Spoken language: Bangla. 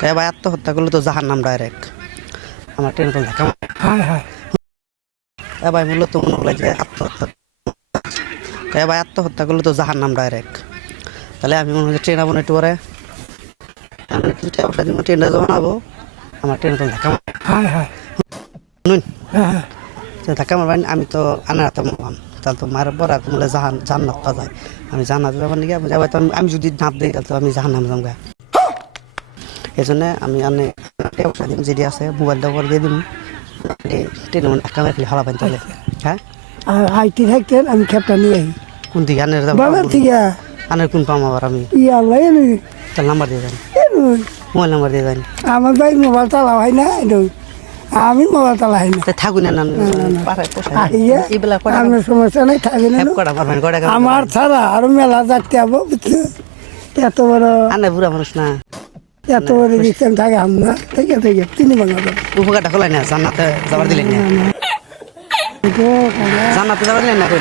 কয় ভাই আত্মহত্যা করলে তো জাহান্নাম ডাইরেক্ট। আমার ট্রেনে তো ধাক্কা মারে। হ্যাঁ হ্যাঁ ভাই মূলত মনে হলো যে আত্মহত্যা, কয় ভাই আত্মহত্যা করলে তো জাহান্নাম ডাইরেক্ট। তাহলে আমি মনে হয় ট্রেন আবার একটু পরে আমি কিছু অবসর দিন ট্রেনটা যখন আবো আমার ট্রেনে তো ধাক্কা মারে। হ্যাঁ হ্যাঁ শুনুন হ্যাঁ হ্যাঁ ধাক্কা মারবেন আমি তো আনার হাতে মারলাম, তাহলে তো মারার পর আর তোমার জান্নাত পাওয়া যায়। আমি জান্নাত যাবার নিয়ে যাবো, তো আমি যদি নাপ দিই তাহলে তো আমি জাহান্নাম যাবো। এই জন্য আমি অবসর দিন যেটি আছে মোবাইলটা করে দিয়ে দিন ট্রেনে ধাক্কা মারলে হালা পাইন তাহলে। হ্যাঁ আর আইটি থাকতেন আমি খেপটা নিয়ে আই কোন দিকে আনের বাবার থেকে আনের কোন পাম আবার আমি আল্লাহ তাহলে নাম্বার দিয়ে দেন, মোবাইল নাম্বার দিয়ে দেন। আমার ভাই মোবাইল চালা হয় না আমি মোবাইল চালা হয় না তাই থাকুন না এইবেলা আমার সমস্যা নেই থাকি না কটা পারবেন কটা আমার ছাড়া আরো মেলা যাচ্ছে আবো বুঝছো এত বড় আনে বুড়া মানুষ না এত বড় রিক্সেন থাকে আমরা থেকে থেকে তিনি বাংলা উপকারটা খোলাই না জান্নাতে যাবার দিলেন না, জান্নাতে যাবার দিলেন না কই